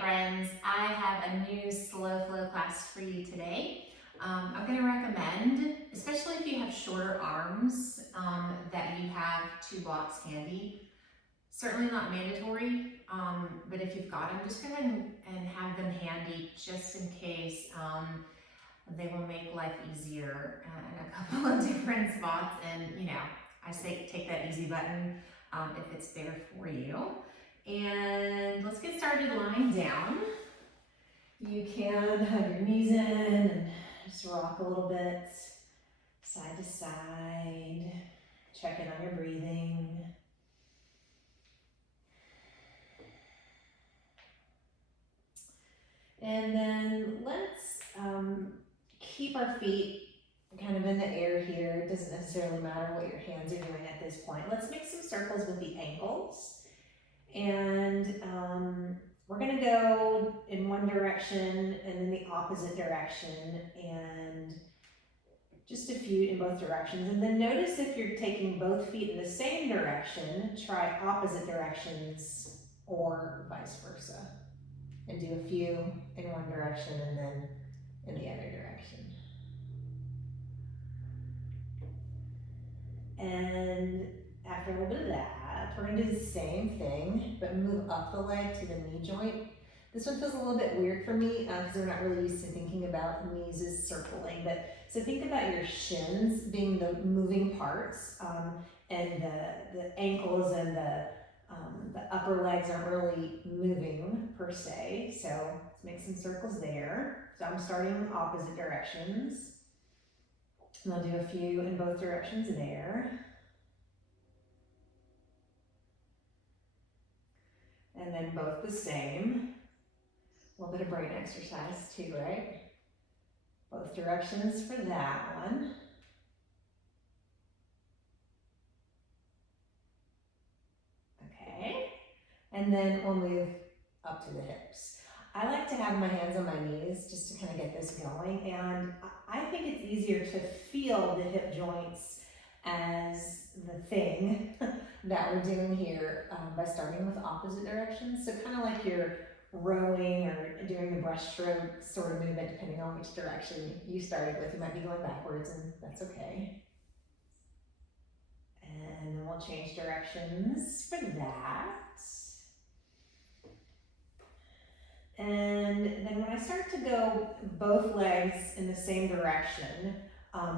friends, I have a new slow flow class for you today. I'm going to recommend, especially if you have shorter arms, that you have 2 blocks handy. Certainly not mandatory, but if you've got them, just go ahead and have them handy just in case. They will make life easier in a couple of different spots. And you know, I say take that easy button if it's there for you. And let's get started lying down. You can have your knees in and just rock a little bit, side to side. Check in on your breathing. And then let's keep our feet kind of in the air here. It doesn't necessarily matter what your hands are doing at this point. Let's make some circles with the ankles. And we're gonna go in one direction and then the opposite direction, and just a few in both directions. And then notice if you're taking both feet in the same direction, try opposite directions or vice versa. And do a few in one direction and then in the other direction. And after a little bit of that, we're gonna do the same thing, but move up the leg to the knee joint. This one feels a little bit weird for me because we're not really used to thinking about knees as circling. But so think about your shins being the moving parts, and the ankles and the upper legs aren't really moving per se. So let's make some circles there. So I'm starting opposite directions. And I'll do a few in both directions there. And then both the same. A little bit of brain exercise too, right? Both directions for that one. Okay. And then we'll move up to the hips. I like to have my hands on my knees just to kind of get this going, and I think it's easier to feel the hip joints as the thing that we're doing here by starting with opposite directions. So kind of like you're rowing or doing the breaststroke sort of movement, depending on which direction you started with. You might be going backwards, and that's okay. And then we'll change directions for that. And then when I start to go both legs in the same direction,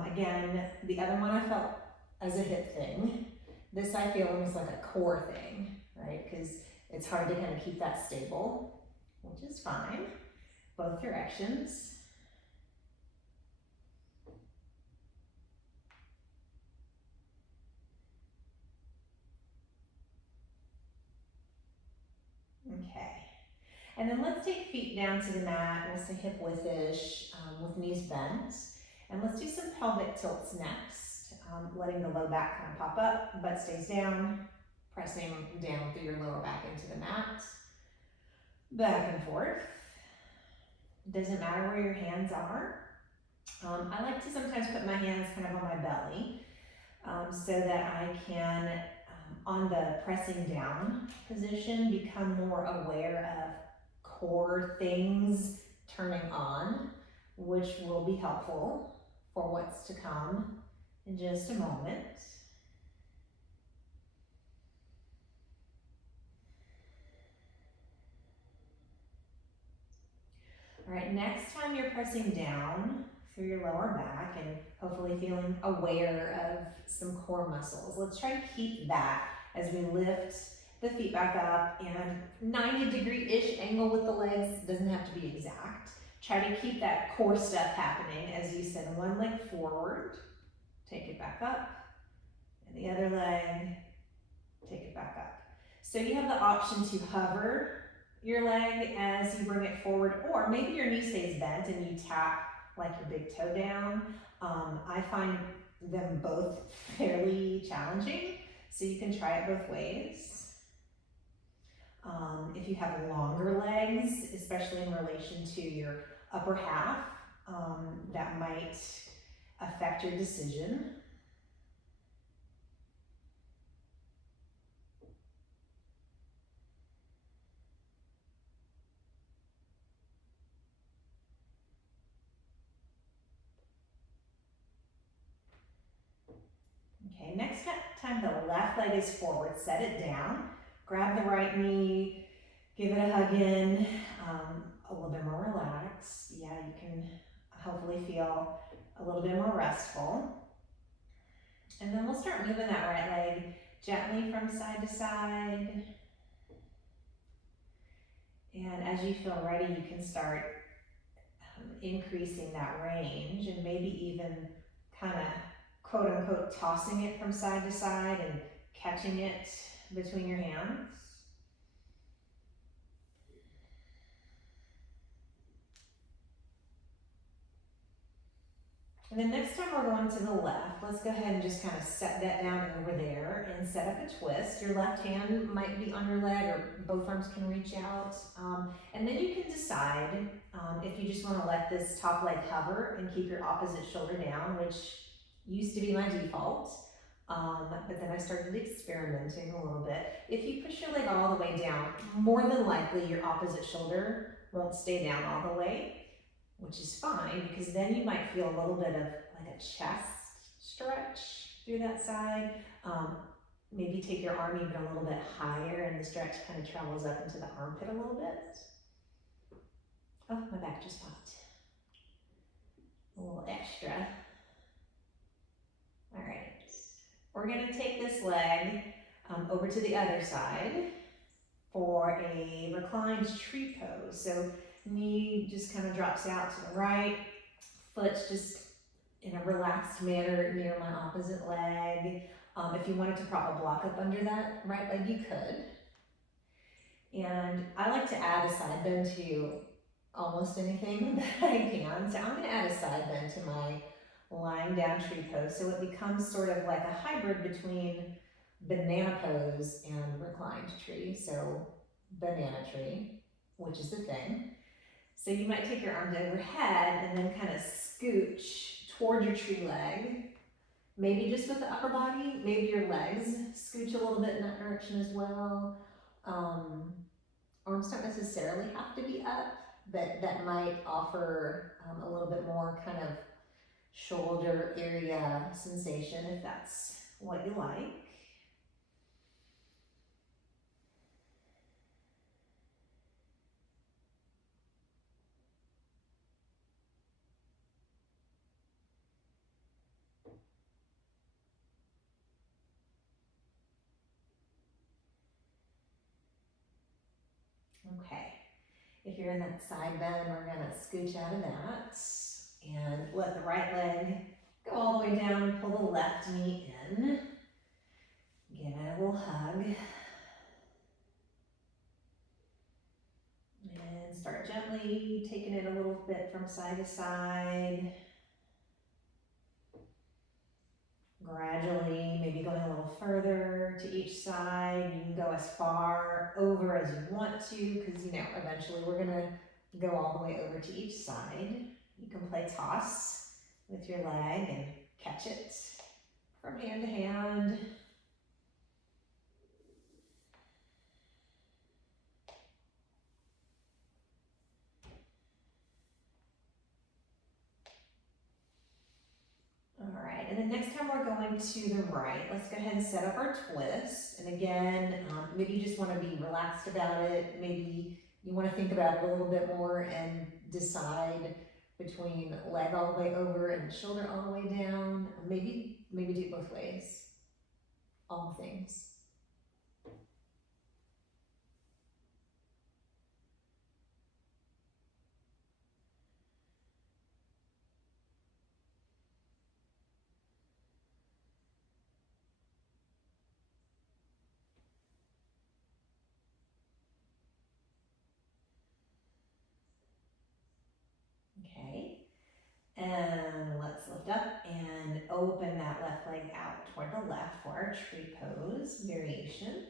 again, the other one I felt as a hip thing. This I feel almost like a core thing, right? Because it's hard to kind of keep that stable, which is fine. Both directions. Okay. And then let's take feet down to the mat. We'll say hip width-ish with knees bent. And let's do some pelvic tilts next. Letting the low back kind of pop up, butt stays down, pressing down through your lower back into the mat. Back and forth. Doesn't matter where your hands are. I like to sometimes put my hands kind of on my belly so that I can, on the pressing down position, become more aware of core things turning on, which will be helpful for what's to come in just a moment. All right, next time you're pressing down through your lower back and hopefully feeling aware of some core muscles, let's try to keep that as we lift the feet back up, and 90-degree-ish angle with the legs, doesn't have to be exact. Try to keep that core stuff happening as you send one leg forward, take it back up, and the other leg, take it back up. So you have the option to hover your leg as you bring it forward, or maybe your knee stays bent and you tap like your big toe down. I find them both fairly challenging, so you can try it both ways. If you have longer legs, especially in relation to your upper half, that might affect your decision. time the left leg is forward, set it down, grab the right knee, give it a hug in, a little bit more relaxed. Yeah, you can hopefully feel a little bit more restful. And then we'll start moving that right leg gently from side to side. And as you feel ready, you can start increasing that range and maybe even kind of quote unquote tossing it from side to side and catching it between your hands. And then next time we're going to the left, let's go ahead and just kind of set that down over there and set up a twist. Your left hand might be on your leg or both arms can reach out. And then you can decide if you just want to let this top leg hover and keep your opposite shoulder down, which used to be my default. But then I started experimenting a little bit. If you push your leg all the way down, more than likely your opposite shoulder won't stay down all the way, which is fine because then you might feel a little bit of like a chest stretch through that side. Maybe take your arm even a little bit higher and the stretch kind of travels up into the armpit a little bit. Oh, my back just popped. A little extra. All right, we're gonna take this leg over to the other side for a reclined tree pose. So knee just kind of drops out to the right, foot's just in a relaxed manner near my opposite leg. If you wanted to prop a block up under that right leg, you could. And I like to add a side bend to almost anything that I can. So I'm gonna add a side bend to my lying down tree pose. So it becomes sort of like a hybrid between banana pose and reclined tree. So banana tree, which is the thing. So you might take your arms overhead and then kind of scooch toward your tree leg. Maybe just with the upper body, maybe your legs scooch a little bit in that direction as well. Arms don't necessarily have to be up, but that might offer a little bit more kind of shoulder area sensation if that's what you like. Okay, if you're in that side bend, we're gonna scooch out of that and let the right leg go all the way down and pull the left knee in. Give it a little hug. And start gently taking it a little bit from side to side. Gradually, maybe going a little further to each side. You can go as far over as you want to because, you know, eventually we're gonna go all the way over to each side. You can play toss with your leg and catch it from hand to hand. All right, and then next time we're going to the right, let's go ahead and set up our twist. And again, maybe you just want to be relaxed about it. Maybe you want to think about it a little bit more and decide between leg all the way over and shoulder all the way down. Maybe do it both ways. All the things. Okay, and let's lift up and open that left leg out toward the left for our tree pose variation.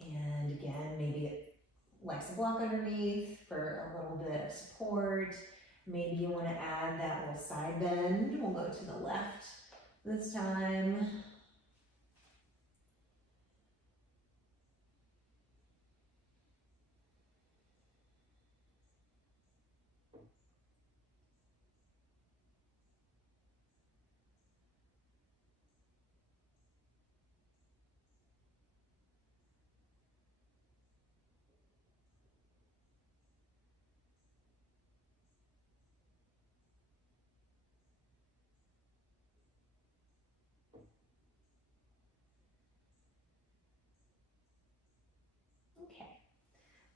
And again, maybe it likes a block underneath for a little bit of support. Maybe you want to add that little side bend. We'll go to the left this time.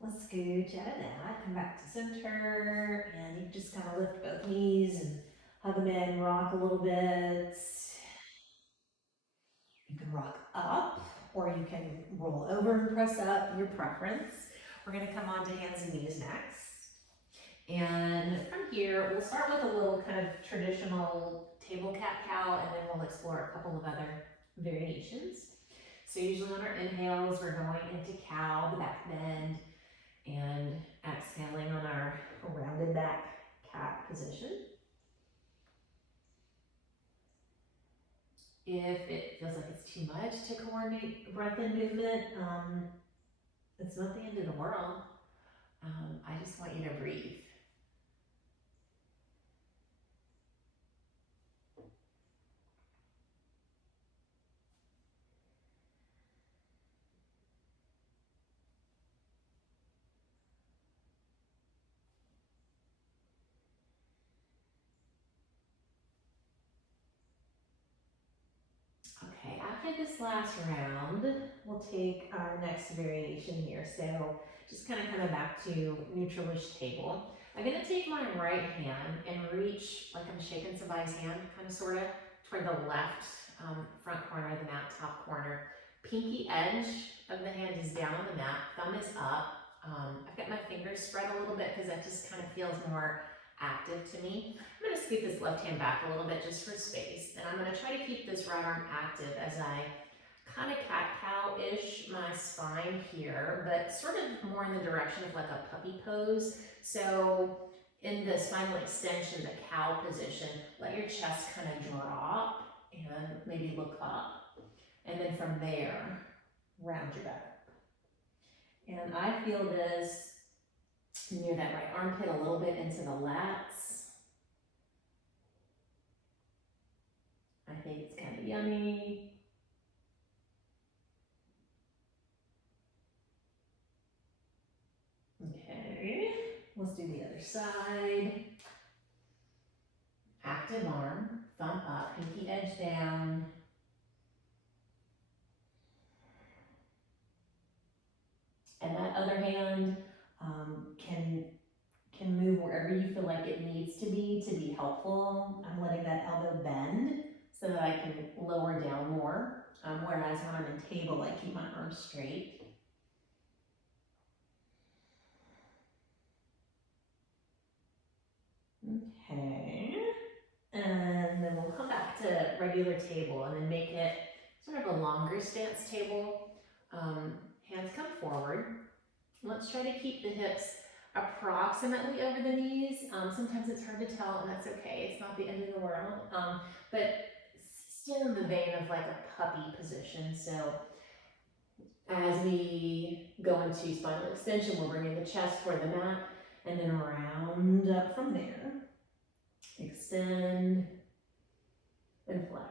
Let's scooch out of that, come back to center, and you just kind of lift both knees and hug them in, rock a little bit. You can rock up, or you can roll over and press up, your preference. We're gonna come on to hands and knees next. And from here, we'll start with a little kind of traditional table cat-cow, and then we'll explore a couple of other variations. So usually on our inhales, we're going into cow, the back bend, and exhaling on our rounded back cat position. If it feels like it's too much to coordinate breath and movement, it's not the end of the world. I just want you to breathe. Okay, after this last round, we'll take our next variation here. So just kind of coming back to neutralish table. I'm gonna take my right hand and reach like I'm shaking somebody's hand, kind of sort of, toward the left front corner of the mat, top corner. Pinky edge of the hand is down on the mat, thumb is up. I've got my fingers spread a little bit because that just kind of feels more active to me. I'm going to scoot this left hand back a little bit just for space, and I'm going to try to keep this right arm active as I kind of cat-cow-ish my spine here, but sort of more in the direction of like a puppy pose. So in the spinal extension, the cow position, let your chest kind of drop and maybe look up. And then from there, round your back. And I feel this near that right armpit, a little bit into the lats. I think it's kind of yummy. Okay, let's do the other side. Active arm, thumb up, pinky edge down. And that other hand can move wherever you feel like it needs to be helpful. I'm letting that elbow bend so that I can lower down more. Whereas when I'm in table, I keep my arms straight. Okay. And then we'll come back to regular table and then make it sort of a longer stance table. Hands come forward. Let's try to keep the hips approximately over the knees. Sometimes it's hard to tell, and that's okay. It's not the end of the world. But still in the vein of like a puppy position. So as we go into spinal extension, we're bringing the chest toward the mat and then round up from there. Extend and flex.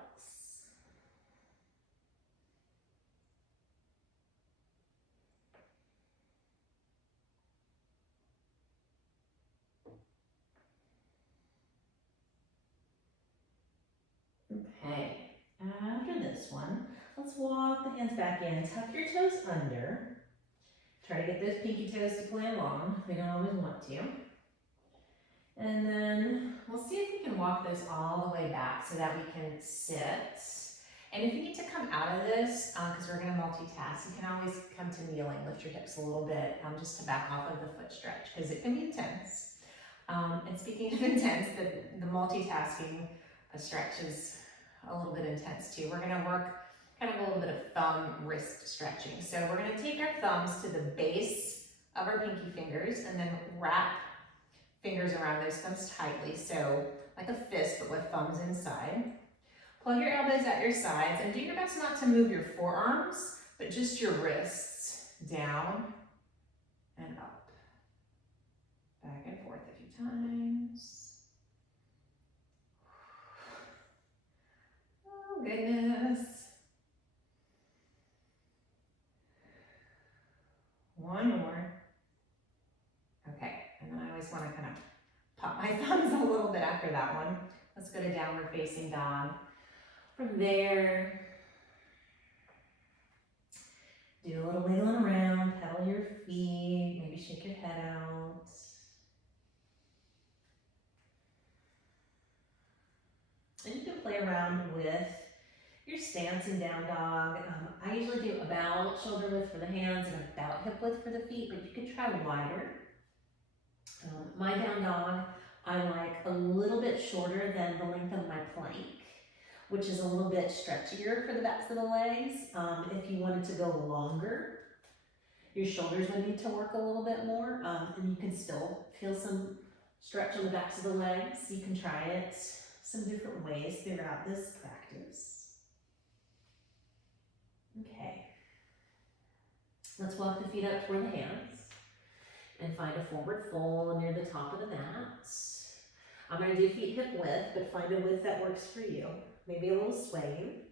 Okay, after this one, let's walk the hands back in, tuck your toes under. Try to get those pinky toes to play along. They don't always want to. And then we'll see if we can walk those all the way back so that we can sit. And if you need to come out of this, because we're going to multitask, you can always come to kneeling, lift your hips a little bit just to back off of the foot stretch because it can be intense. And speaking of intense, the multitasking stretch is a little bit intense too. We're going to work kind of a little bit of thumb wrist stretching. So we're going to take our thumbs to the base of our pinky fingers and then wrap fingers around those thumbs tightly. So like a fist, but with thumbs inside. Plug your elbows at your sides and do your best not to move your forearms, but just your wrists down and up. Back and forth a few times. Oh goodness. One more. Okay, and then I always want to kind of pop my thumbs a little bit after that one. Let's go to downward facing dog. From there, do a little wiggling around, pedal your feet, maybe shake your head out. And you can play around with your stance in down dog. I usually do about shoulder width for the hands and about hip width for the feet, but you can try wider. My down dog, I like a little bit shorter than the length of my plank, which is a little bit stretchier for the backs of the legs. If you wanted to go longer, your shoulders would need to work a little bit more, and you can still feel some stretch on the backs of the legs. You can try it some different ways throughout this practice. Okay. Let's walk the feet up toward the hands and find a forward fold near the top of the mat. I'm going to do feet hip width, but find a width that works for you. Maybe a little swaying.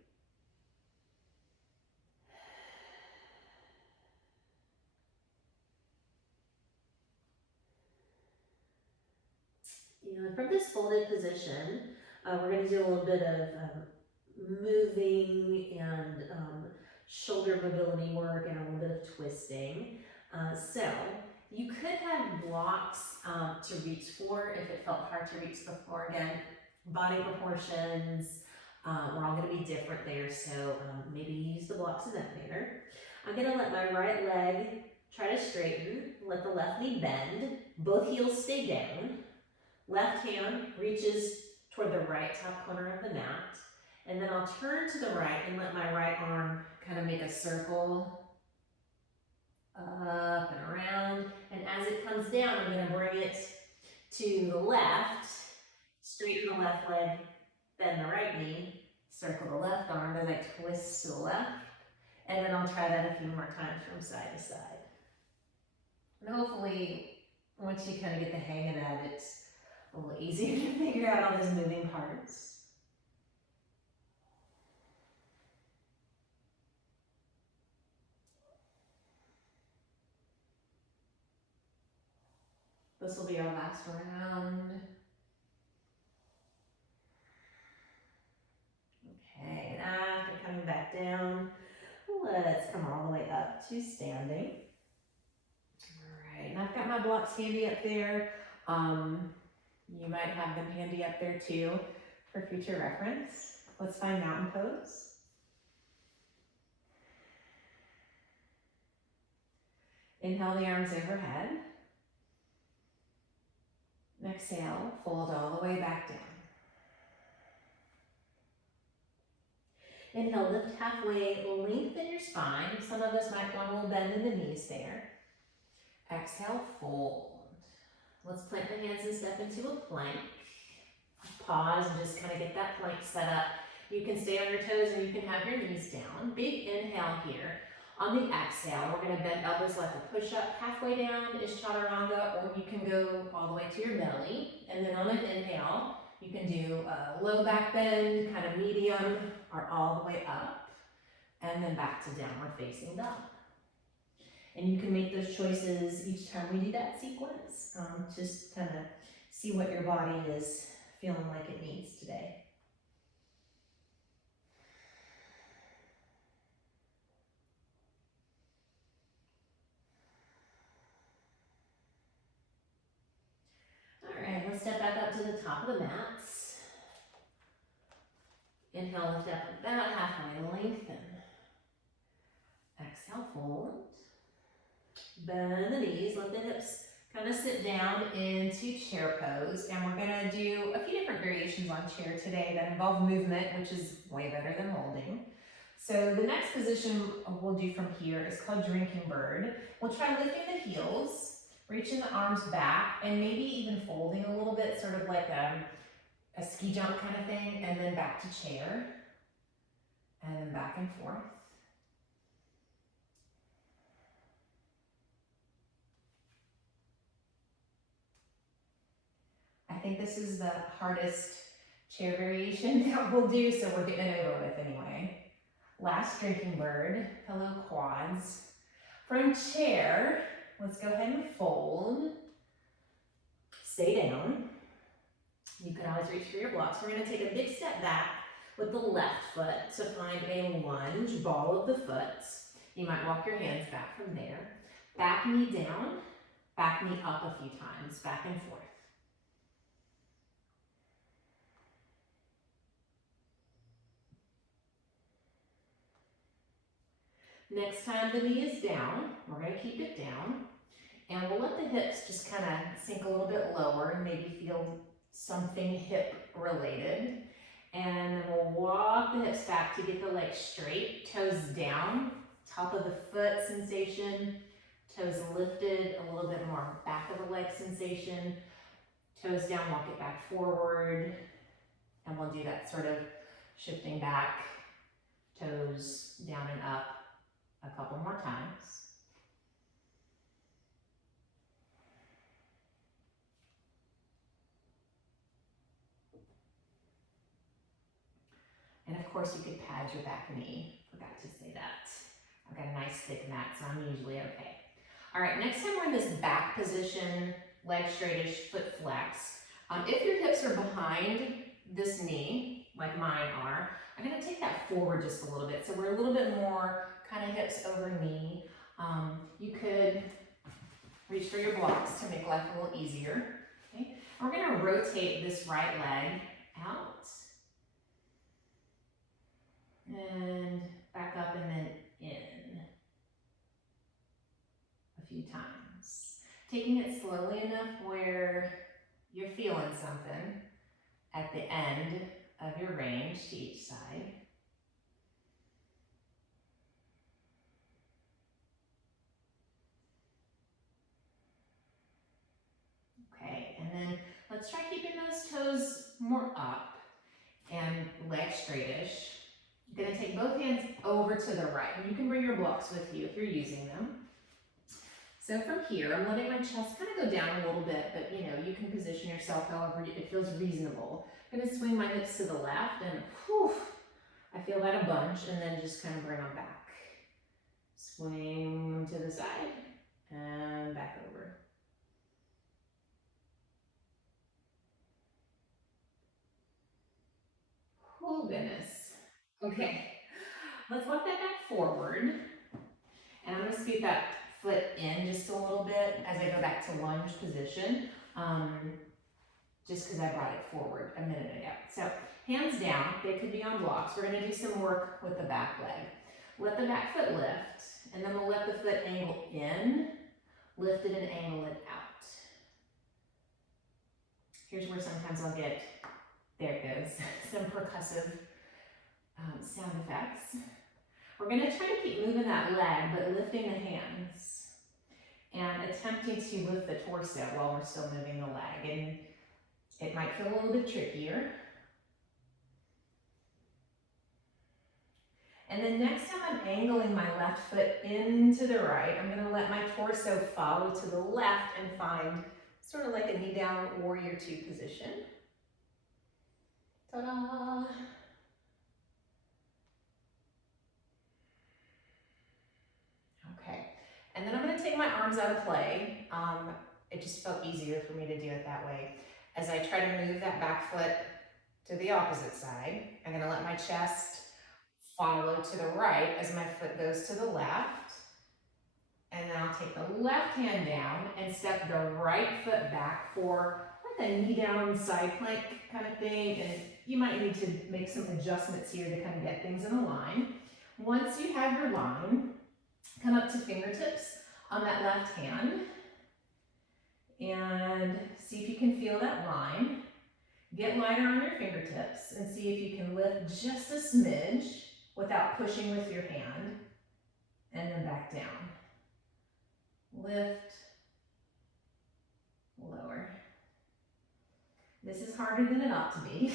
And from this folded position, we're going to do a little bit of moving and shoulder mobility work and a little bit of twisting. So you could have blocks to reach for if it felt hard to reach before. Again, body proportions, we're all going to be different there, so maybe use the blocks in that manner. I'm going to let my right leg try to straighten, let the left knee bend, both heels stay down. Left hand reaches toward the right top corner of the mat, and then I'll turn to the right and let my right arm kind of make a circle up and around, and as it comes down, I'm going to bring it to the left, straighten the left leg, bend the right knee, circle the left arm as I twist to the left, and then I'll try that a few more times from side to side. And hopefully, once you kind of get the hang of that, it's a little easier to figure out all those moving parts. This will be our last round. Okay, and after coming back down, let's come all the way up to standing. All right, and I've got my blocks handy up there. You might have them handy up there too for future reference. Let's find mountain pose. Inhale the arms overhead. Exhale, fold all the way back down. Inhale, lift halfway, lengthen your spine. Some of us might want a little bend in the knees there. Exhale, fold. Let's plant the hands and step into a plank. Pause and just kind of get that plank set up. You can stay on your toes or you can have your knees down. Big inhale here. On the exhale, we're going to bend elbows like a push-up. Halfway down is chaturanga, or you can go all the way to your belly. And then on an inhale, you can do a low back bend, kind of medium, or all the way up. And then back to downward facing dog. And you can make those choices each time we do that sequence. Just kind of see what your body is feeling like it needs today. All right, let's step back up to the top of the mats. Inhale, lift up about halfway, lengthen. Exhale, fold. Bend the knees, let the hips kind of sit down into chair pose. And we're going to do a few different variations on chair today that involve movement, which is way better than holding. So the next position we'll do from here is called drinking bird. We'll try lifting the heels, reaching the arms back, and maybe even folding a little bit, sort of like a ski jump kind of thing, and then back to chair, and then back and forth. I think this is the hardest chair variation that we'll do, so we're getting it over with anyway. Last drinking bird, pillow quads. From chair, let's go ahead and fold. Stay down. You can always reach for your blocks. We're going to take a big step back with the left foot to find a lunge, ball of the foot. You might walk your hands back from there. Back knee down, back knee up a few times, back and forth. Next time the knee is down, we're going to keep it down, and we'll let the hips just kind of sink a little bit lower and maybe feel something hip related. And then we'll walk the hips back to get the legs straight, toes down, top of the foot sensation, toes lifted, a little bit more back of the leg sensation, toes down, walk it back forward, and we'll do that sort of shifting back, toes down and up a couple more times. And of course you could pad your back knee, forgot to say that. I've got a nice thick mat, so I'm usually okay. All right, next time we're in this back position, leg straightish, foot flex. If your hips are behind this knee, like mine are, I'm gonna take that forward just a little bit. So we're a little bit more kind of hips over knee. You could reach for your blocks to make life a little easier. Okay, we're gonna rotate this right leg out and back up and then in a few times. Taking it slowly enough where you're feeling something at the end of your range to each side. Okay, and then let's try keeping those toes more up and legs straightish. You're gonna take both hands over to the right, and you can bring your blocks with you if you're using them. So from here, I'm letting my chest kind of go down a little bit, but you know, you can position yourself however it feels reasonable. I'm gonna swing my hips to the left, and whew, I feel that a bunch, and then just kind of bring them back. Swing to the side, and back over. Oh goodness. Okay, let's walk that back forward. And I'm gonna scoot that foot in just a little bit as I go back to lunge position, just because I brought it forward a minute ago. So hands down, they could be on blocks. We're gonna do some work with the back leg. Let the back foot lift, and then we'll let the foot angle in, lift it and angle it out. Here's where sometimes I'll get, there it goes, some percussive sound effects. We're going to try to keep moving that leg, but lifting the hands and attempting to lift the torso while we're still moving the leg. And it might feel a little bit trickier. And then next time I'm angling my left foot into the right, I'm going to let my torso follow to the left and find sort of like a knee down warrior two position. Ta-da! Okay, and then I'm going to take my arms out of play. It just felt easier for me to do it that way. As I try to move that back foot to the opposite side, I'm going to let my chest follow to the right as my foot goes to the left. And then I'll take the left hand down and step the right foot back for like a knee down side plank kind of thing. And you might need to make some adjustments here to kind of get things in a line. Once you have your line, come up to fingertips on that left hand and see if you can feel that line. Get lighter on your fingertips and see if you can lift just a smidge without pushing with your hand, and then back down. Lift, lower. This is harder than it ought to be.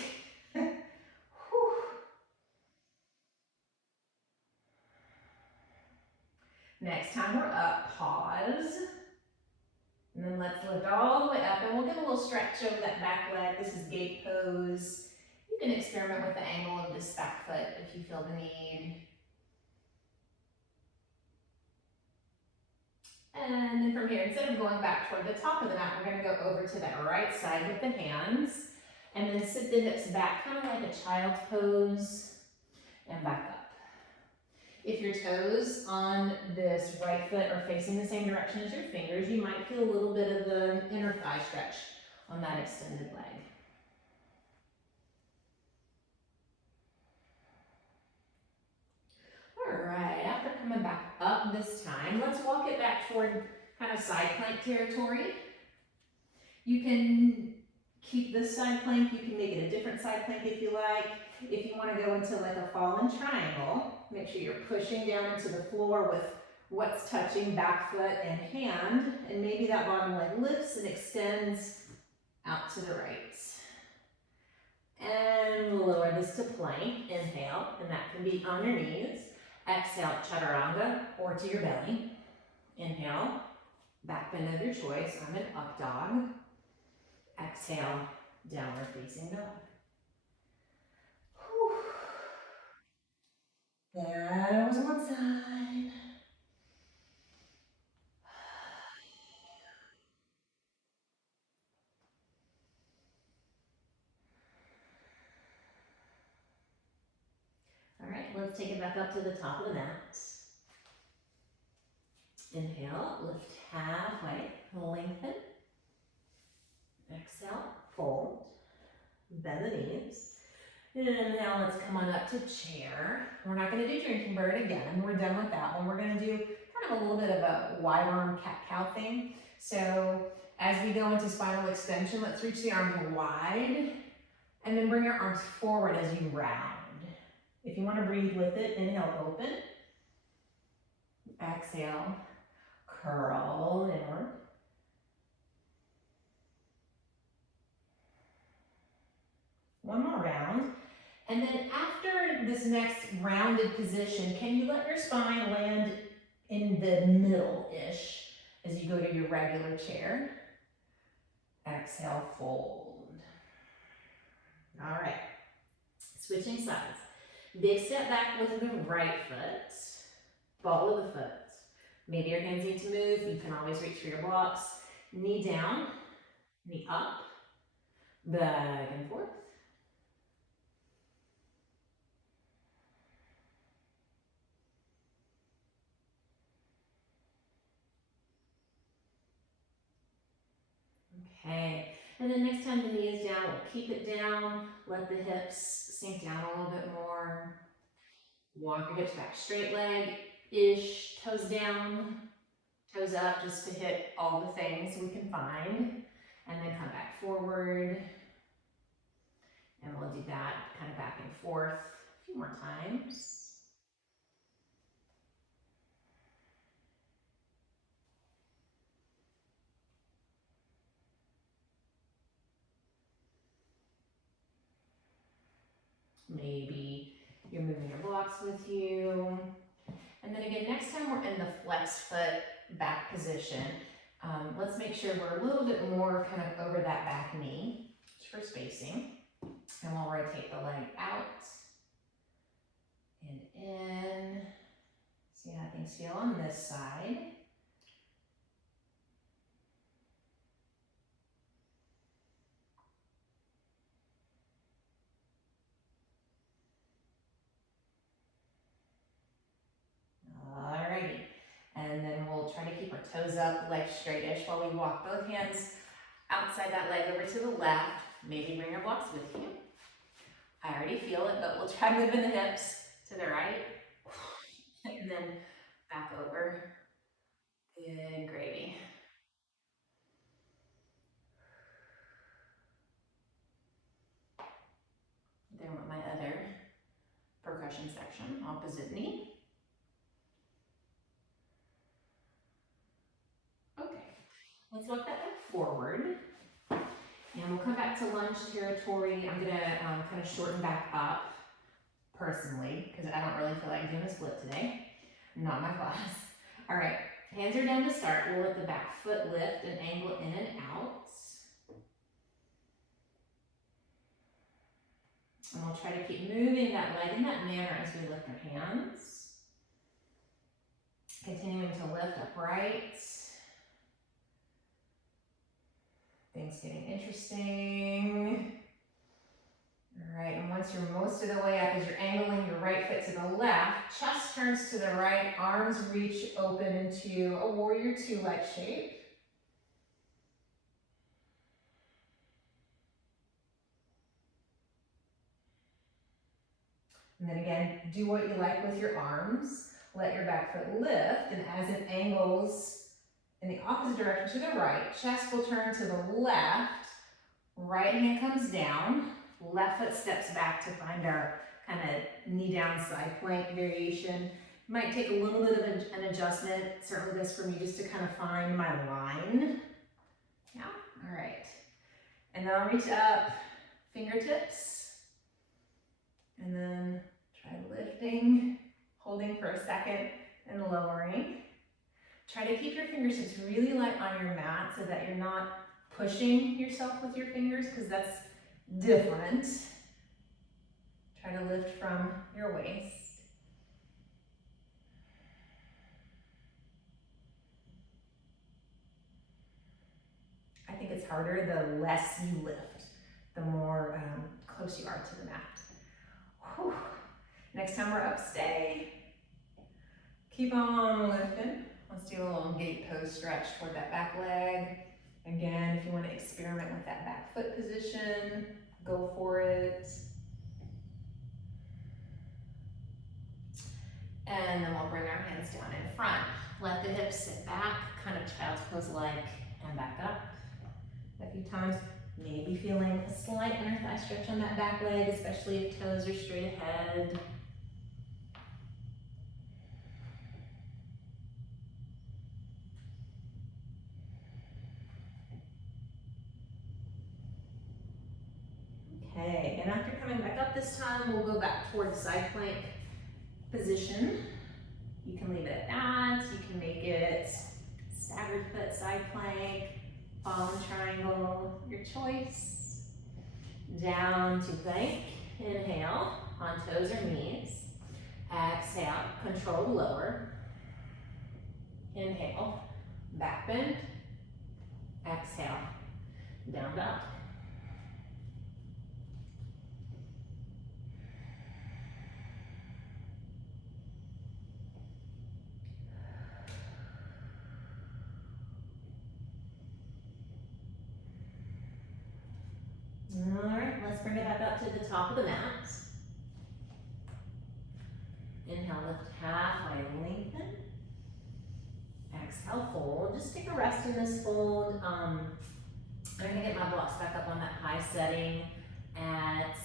Next time we're up, pause. And then let's lift all the way up, and we'll get a little stretch over that back leg. This is gate pose. You can experiment with the angle of this back foot if you feel the need. And then from here, instead of going back toward the top of the mat, we're going to go over to that right side with the hands, and then sit the hips back, kind of like a child's pose, and back up. If your toes on this right foot are facing the same direction as your fingers, you might feel a little bit of the inner thigh stretch on that extended leg. All right, after coming back up this time, let's walk it back toward kind of side plank territory. You can keep this side plank, you can make it a different side plank if you like. If you want to go into like a fallen triangle, make sure you're pushing down into the floor with what's touching back foot and hand, and maybe that bottom leg lifts and extends out to the right. And lower this to plank, inhale, and that can be on your knees. Exhale, chaturanga, or to your belly. Inhale, back bend of your choice. I'm in up dog. Exhale, downward facing dog. Whew. That was one side. All right, let's take it back up to the top of the mat. Inhale, lift halfway, lengthen. Exhale, fold, bend the knees. Inhale, let's come on up to chair. We're not gonna do drinking bird again. We're done with that one. We're gonna do kind of a little bit of a wide arm cat-cow thing. So as we go into spinal extension, let's reach the arms wide and then bring your arms forward as you round. If you want to breathe with it, inhale, open. Exhale, curl inward. One more round. And then after this next rounded position, can you let your spine land in the middle-ish as you go to your regular chair? Exhale, fold. All right, switching sides. Big step back with the right foot, ball of the foot. Maybe your hands need to move. You can always reach for your blocks. Knee down, knee up, back and forth. Okay, and then next time the knee is down, we'll keep it down. Let the hips sink down a little bit more. Walk your hips back, straight leg-ish, toes down, toes up, just to hit all the things we can find. And then come back forward. And we'll do that kind of back and forth a few more times. Maybe you're moving your blocks with you. And then again, next time we're in the flex foot back position, let's make sure we're a little bit more kind of over that back knee for spacing. And we'll rotate the leg out and in. See how things feel on this side. Alrighty, and then we'll try to keep our toes up, legs straightish while we walk both hands outside that leg over to the left. Maybe bring your blocks with you. I already feel it, but we'll try moving the hips to the right. And then back over. Good gravy. Then with my other percussion section, opposite knee. Okay, let's walk that back forward. And we'll come back to lunge territory. I'm gonna kind of shorten back up personally, because I don't really feel like doing a split today. Not my class. All right, hands are down to start. We'll let the back foot lift and angle in and out. And we'll try to keep moving that leg in that manner as we lift our hands. Continuing to lift upright. Things getting interesting. All All right, and once you're most of the way up, as you're angling your right foot to the left, chest turns to the right, arms reach open into a warrior two-like shape. And then again, do what you like with your arms. Let your back foot lift, and as it angles in the opposite direction to the right, chest will turn to the left, right hand comes down, left foot steps back to find our kind of knee down side plank variation. Might take a little bit of an adjustment, certainly this for me, just to kind of find my line. Yeah, all right. And then I'll reach up, fingertips, and then try lifting, holding for a second, and lowering. Try to keep your fingertips really light on your mat so that you're not pushing yourself with your fingers, because that's different. Try to lift from your waist. I think it's harder the less you lift, the more close you are to the mat. Whew. Next time we're up, stay. Keep on lifting. Let's do a little gate pose stretch toward that back leg. Again, if you want to experiment with that back foot position, go for it. And then we'll bring our hands down in front. Let the hips sit back, kind of child's pose-like, and back up. A few times, maybe feeling a slight inner thigh stretch on that back leg, especially if toes are straight ahead. Okay, and after coming back up this time, we'll go back towards side plank position. You can leave it at that. You can make it staggered foot side plank, fallen triangle, your choice. Down to plank, inhale, on toes or knees. Exhale, control lower. Inhale, back bend. Exhale, down dog. All right, let's bring it back up to the top of the mat. Inhale, lift halfway, lengthen. Exhale, fold. Just take a rest in this fold. I'm gonna get my blocks back up on that high setting at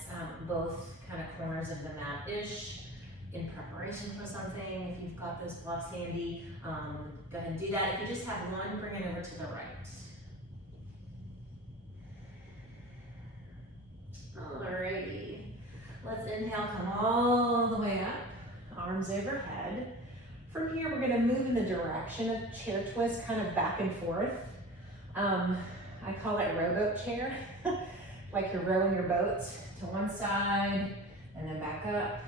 both kind of corners of the mat-ish in preparation for something. If you've got those blocks handy, go ahead and do that. If you just have one, bring it over to the right. Alrighty, let's inhale, come all the way up, arms overhead. From here, we're gonna move in the direction of chair twist, kind of back and forth. I call it rowboat chair, like you're rowing your boat to one side and then back up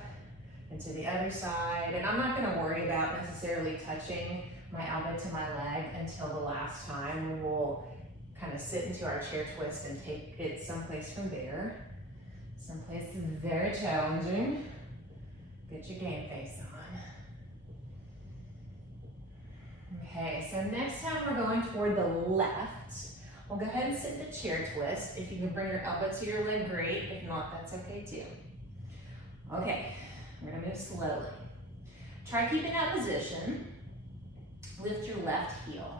and to the other side. And I'm not gonna worry about necessarily touching my elbow to my leg until the last time. We'll kind of sit into our chair twist and take it someplace from there. Someplace very challenging. Get your game face on. Okay, so next time we're going toward the left. We'll go ahead and sit the chair twist. If you can bring your elbow to your leg, great. If not, that's okay too. Okay, we're gonna move slowly. Try keeping that position. Lift your left heel.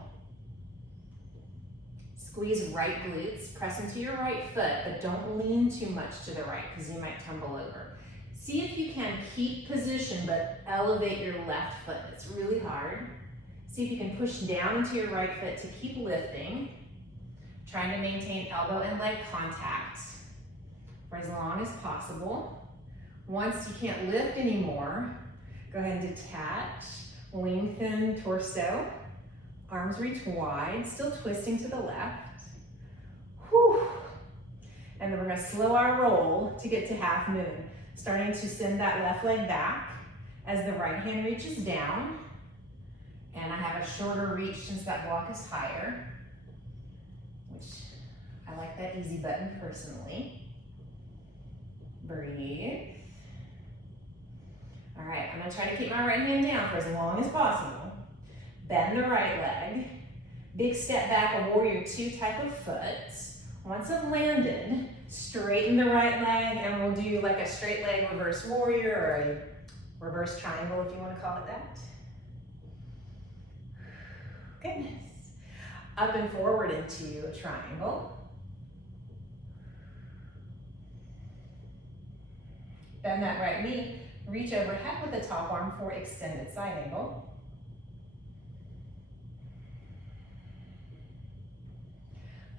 Squeeze right glutes, press into your right foot, but don't lean too much to the right because you might tumble over. See if you can keep position, but elevate your left foot. It's really hard. See if you can push down into your right foot to keep lifting, trying to maintain elbow and leg contact for as long as possible. Once you can't lift anymore, go ahead and detach, lengthen torso. Arms reach wide, still twisting to the left. Whew. And then we're gonna slow our roll to get to half moon. Starting to send that left leg back as the right hand reaches down. And I have a shorter reach since that block is higher, which I like that easy button personally. Breathe. All right, I'm gonna try to keep my right hand down for as long as possible. Bend the right leg. Big step back, a warrior two type of foot. Once I've landed, straighten the right leg and we'll do like a straight leg reverse warrior or a reverse triangle if you want to call it that. Goodness. Up and forward into a triangle. Bend that right knee, reach overhead with the top arm for extended side angle.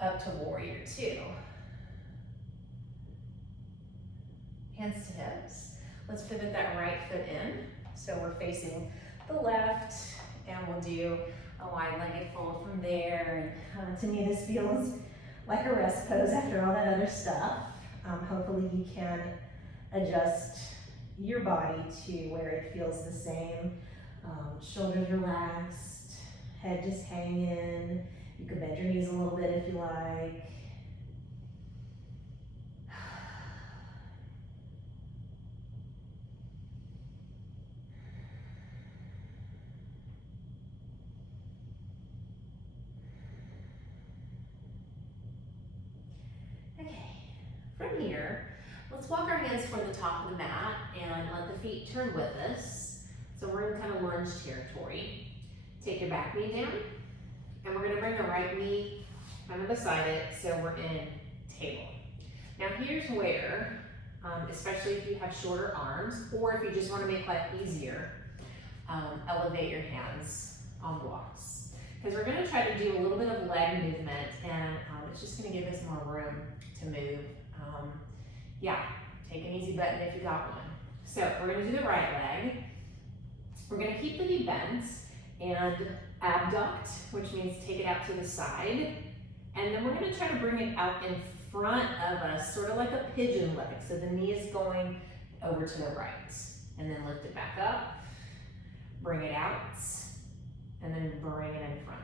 Up to warrior two. Hands to hips. Let's pivot that right foot in. So we're facing the left, and we'll do a wide-legged fold from there. And to me, this feels like a rest pose after all that other stuff. Hopefully you can adjust your body to where it feels the same. Shoulders relaxed, head just hanging. You can bend your knees a little bit if you like. Okay, from here, let's walk our hands toward the top of the mat and let the feet turn with us. So we're in kind of lunge territory. Take your back knee down, and we're gonna bring the right knee kind of beside it, so we're in table. Now here's where, especially if you have shorter arms, or if you just wanna make life easier, elevate your hands on blocks. Because we're gonna try to do a little bit of leg movement, and it's just gonna give us more room to move. Yeah, take an easy button if you got one. So we're gonna do the right leg. We're gonna keep the knee bent and abduct, which means take it out to the side. And then we're gonna try to bring it out in front of us, sort of like a pigeon leg. So the knee is going over to the right. And then lift it back up, bring it out, and then bring it in front.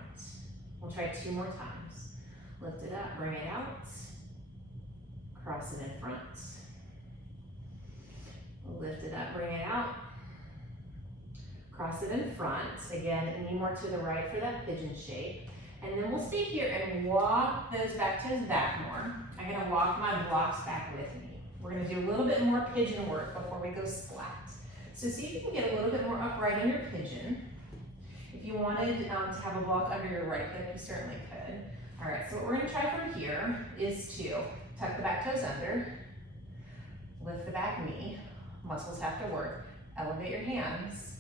We'll try 2 more times. Lift it up, bring it out, cross it in front. Lift it up, bring it out, cross it in front. Again, knee more to the right for that pigeon shape. And then we'll stay here and walk those back toes back more. I'm gonna walk my blocks back with me. We're gonna do a little bit more pigeon work before we go splat. So see if you can get a little bit more upright in your pigeon. If you wanted to have a block under your right hip, you certainly could. All right, so what we're gonna try from here is to tuck the back toes under, lift the back knee, muscles have to work, elevate your hands,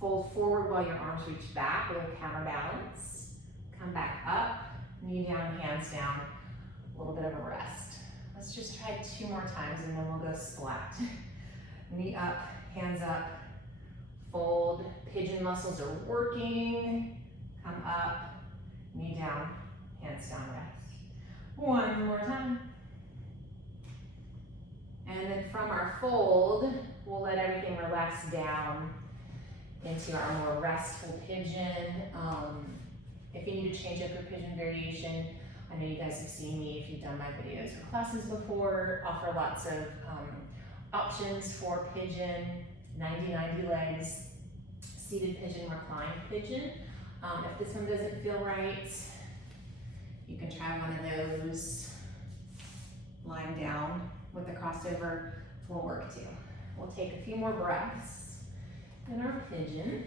fold forward while your arms reach back with a counterbalance, come back up, knee down, hands down, a little bit of a rest. Let's just try 2 more times and then we'll go splat. Knee up, hands up, fold, pigeon muscles are working, come up, knee down, hands down, rest. 1 more time. And then from our fold, we'll let everything relax down into our more restful pigeon. If you need to change up your pigeon variation, I know you guys have seen me if you've done my videos or classes before, offer lots of options for pigeon, 90-90 legs, seated pigeon, reclined pigeon. If this one doesn't feel right, you can try one of those lying down with the crossover will work too. We'll take a few more breaths in our pigeon.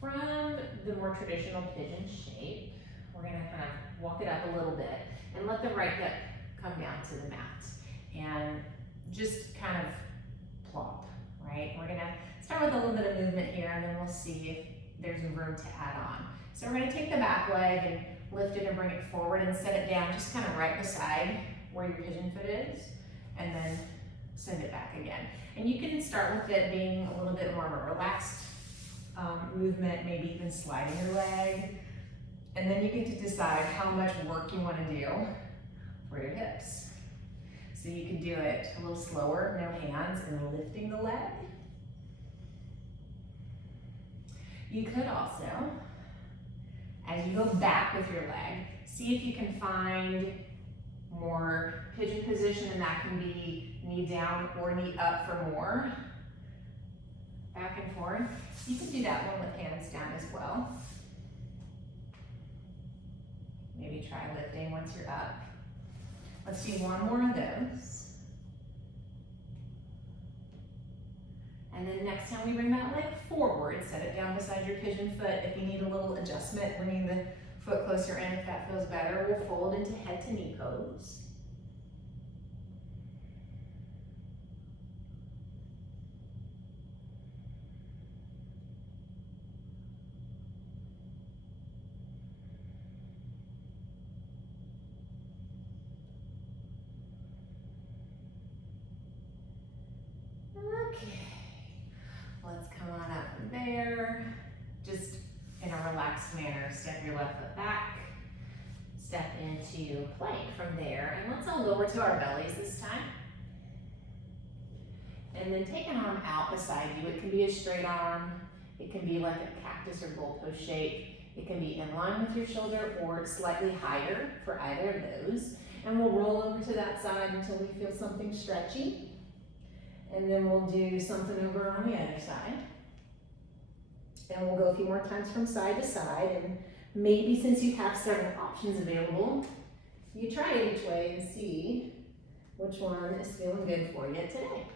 From the more traditional pigeon shape, we're gonna kind of walk it up a little bit and let the right hip come down to the mat and just kind of plop, right? We're gonna start with a little bit of movement here and then we'll see if there's room to add on. So we're gonna take the back leg and lift it and bring it forward and set it down just kind of right beside where your pigeon foot is, and then send it back again. And you can start with it being a little bit more of a relaxed movement, maybe even sliding your leg. And then you get to decide how much work you want to do for your hips. So you can do it a little slower, no hands, and lifting the leg. You could also, as you go back with your leg, see if you can find more pigeon position, and that can be knee down or knee up for more. Back and forth. You can do that one with hands down as well. Maybe try lifting once you're up. Let's do one more of those. And then next time we bring that leg forward, set it down beside your pigeon foot. If you need a little adjustment, bringing the foot closer in if that feels better, we'll fold into head to knee pose. Okay, let's come on up from there. Just in a relaxed manner, step your left foot back, step into plank from there, and let's all lower to our bellies this time. And then take an arm out beside you. It can be a straight arm, it can be like a cactus or goalpost shape, it can be in line with your shoulder or slightly higher for either of those. And we'll roll over to that side until we feel something stretchy. And then we'll do something over on the other side. And we'll go a few more times from side to side. And maybe since you have several options available, you try it each way and see which one is feeling good for you today.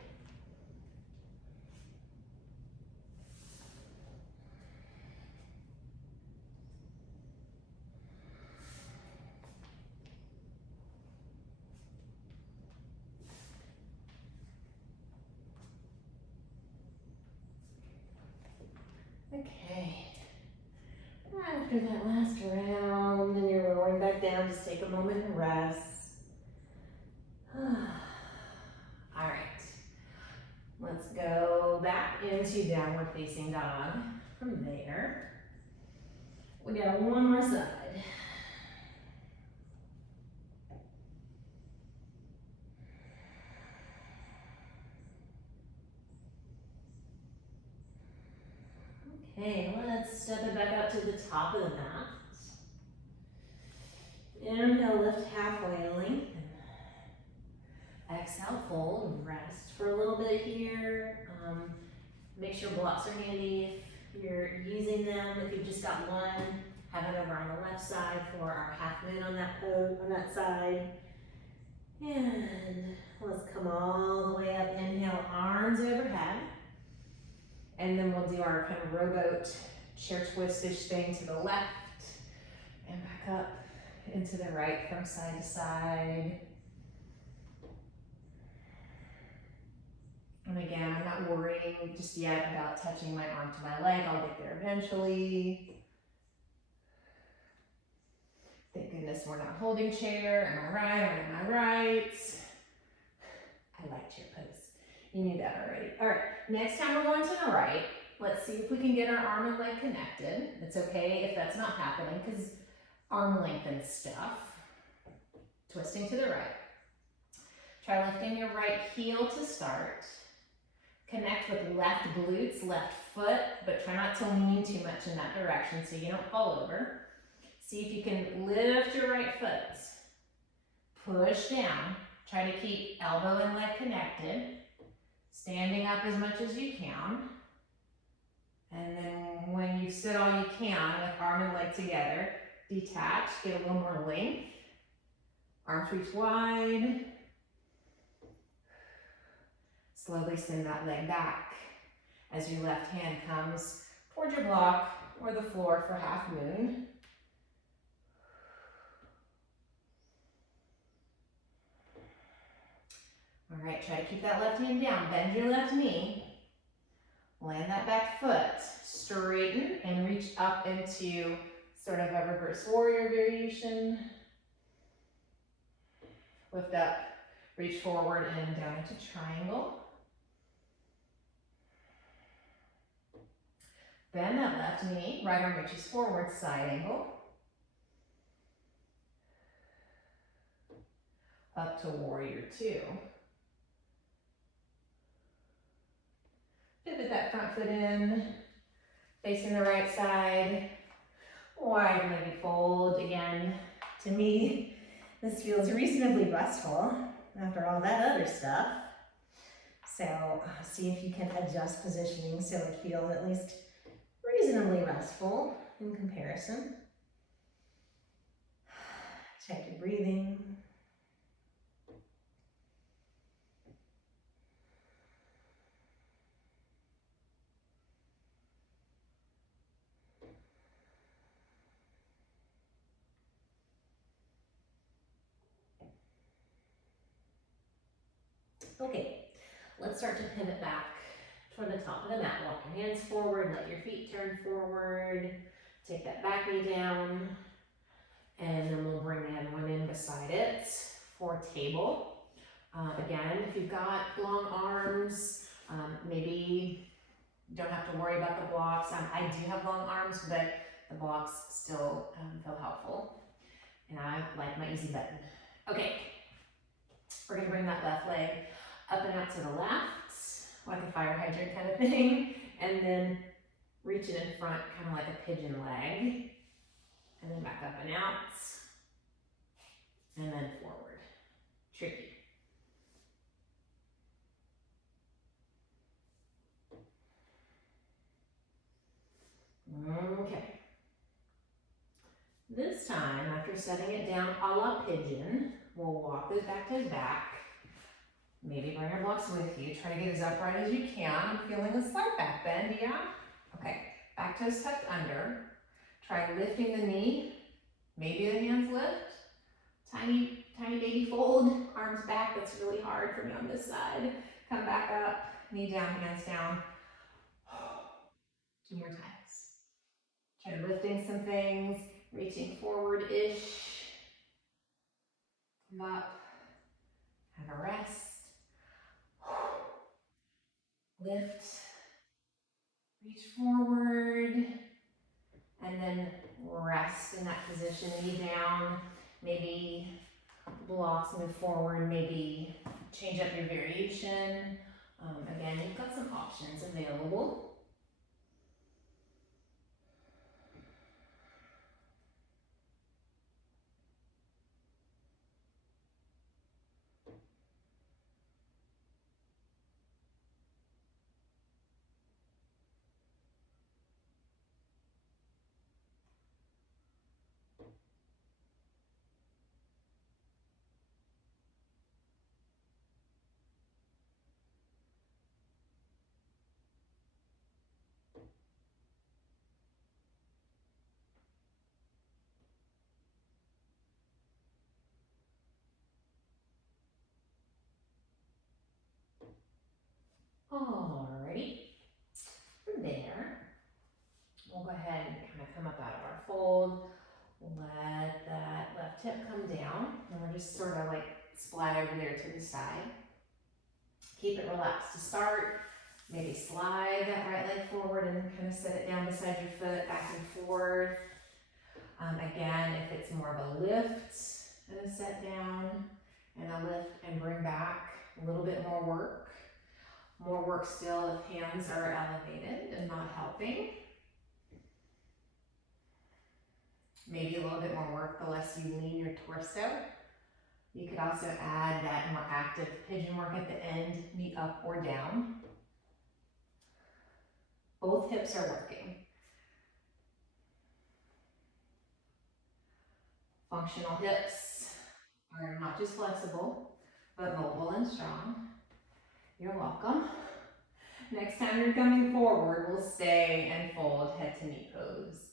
Okay, after that last round and you're lowering back down, just take a moment and rest. All right, let's go back into downward facing dog. From there, we got one more side. Okay, let's step it back up to the top of the mat. Inhale, lift halfway, lengthen. Exhale, fold, rest for a little bit here. Make sure blocks are handy if you're using them. If you've just got one, have it over on the left side for our half moon on that pose, on that side. And let's come all the way up. Inhale, arms overhead. And then we'll do our kind of rowboat chair twist-ish thing to the left and back up into the right from side to side. And again, I'm not worrying just yet about touching my arm to my leg. I'll get there eventually. Thank goodness we're not holding chair. Am I right or am I right? I like chair pose. You knew that already. All right, next time we're going to the right. Let's see if we can get our arm and leg connected. It's okay if that's not happening because arm lengthen stuff. Twisting to the right. Try lifting your right heel to start. Connect with left glutes, left foot, but try not to lean too much in that direction so you don't fall over. See if you can lift your right foot. Push down. Try to keep elbow and leg connected. Standing up as much as you can. And then when you sit all you can with arm and leg together, detach, get a little more length. Arms reach wide. Slowly send that leg back as your left hand comes towards your block or the floor for half moon. All right, try to keep that left hand down. Bend your left knee. Land that back foot. Straighten and reach up into sort of a reverse warrior variation. Lift up, reach forward and down into triangle. Bend that left knee, right arm reaches forward, side angle. Up to warrior two. Pivot that front foot in, facing the right side. Wide legged fold. Again, to me, this feels reasonably restful after all that other stuff. So see if you can adjust positioning so it feels at least reasonably restful in comparison. Check your breathing. Okay, let's start to pivot back toward the top of the mat. Walk your hands forward, let your feet turn forward. Take that back knee down, and then we'll bring the other one in beside it for table. Again, if you've got long arms, maybe you don't have to worry about the blocks. I do have long arms, but the blocks still feel helpful. And I like my easy button. Okay, we're gonna bring that left leg up and out to the left, like a fire hydrant kind of thing, and then reach it in front, kind of like a pigeon leg, and then back up and out, and then forward. Tricky. Okay. This time, after setting it down a la pigeon, we'll walk those back toes back. Maybe bring your blocks with you. Try to get as upright as you can. I'm feeling a slight back bend, yeah? Okay, back toes tucked under. Try lifting the knee. Maybe the hands lift. Tiny, tiny baby fold. Arms back, that's really hard for me on this side. Come back up, knee down, hands down. 2 more times. Try lifting some things, reaching forward-ish. Come up, have a rest. Lift, reach forward, and then rest in that position, knee down. Maybe blocks move forward, maybe change up your variation. Again, you've got some options available. Alrighty, from there, we'll go ahead and kind of come up out of our fold. Let that left hip come down, and we're just sort of like splat over there to the side. Keep it relaxed to start. Maybe slide that right leg forward and kind of set it down beside your foot, back and forth. Again, if it's more of a lift and a set down, and a lift and bring back, a little bit more work. More work still if hands are elevated and not helping. Maybe a little bit more work the less you lean your torso. You could also add that more active pigeon work at the end, knee up or down. Both hips are working. Functional hips are not just flexible, but mobile and strong. You're welcome. Next time you're coming forward, we'll stay and fold head to knee pose.